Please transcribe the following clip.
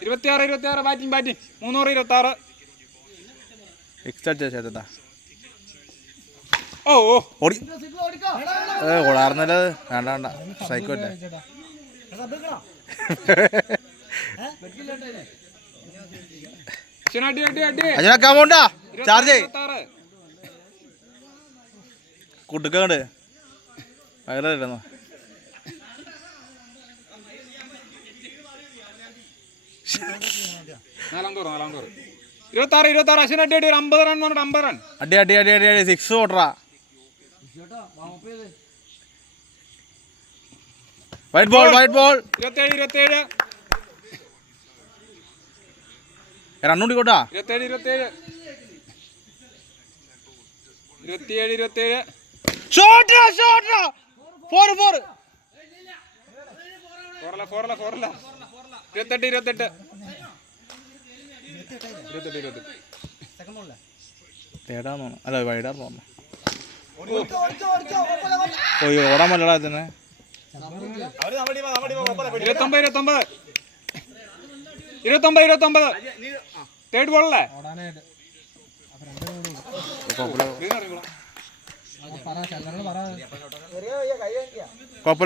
26 batting 326. ചേട്ടാ ഓ ഓടി ഓടാർന്നല്ലോ. വേണ്ട വേണ്ട സ്ട്രൈക്ക് പറ്റേ. അജനക്കാമോണ്ടാ ചാർജ് കുട്ടിക്കണ്ട് വയറില്ലെന്നോ. 26 അശ്വിൻ അടി ഒരു 50 റൺ 50 റൺ അടി അടി അടി അടി അടി 6 ഓട്ടറാ. വൈറ്റ് ബോൾ 27 റണ്ണൂടി കോട്ടാ. 27 ഷോട്ട് ഷോട്ട് 4 4 4 28 തേടാന്ന് തോന്നുന്നു. അല്ല വൈഡാന്ന് തോന്നുന്നു. ഓടാൻ പറ്റടാ തന്നെ. 29 തേർഡ് ബോളല്ലേ കുഴപ്പമില്ല.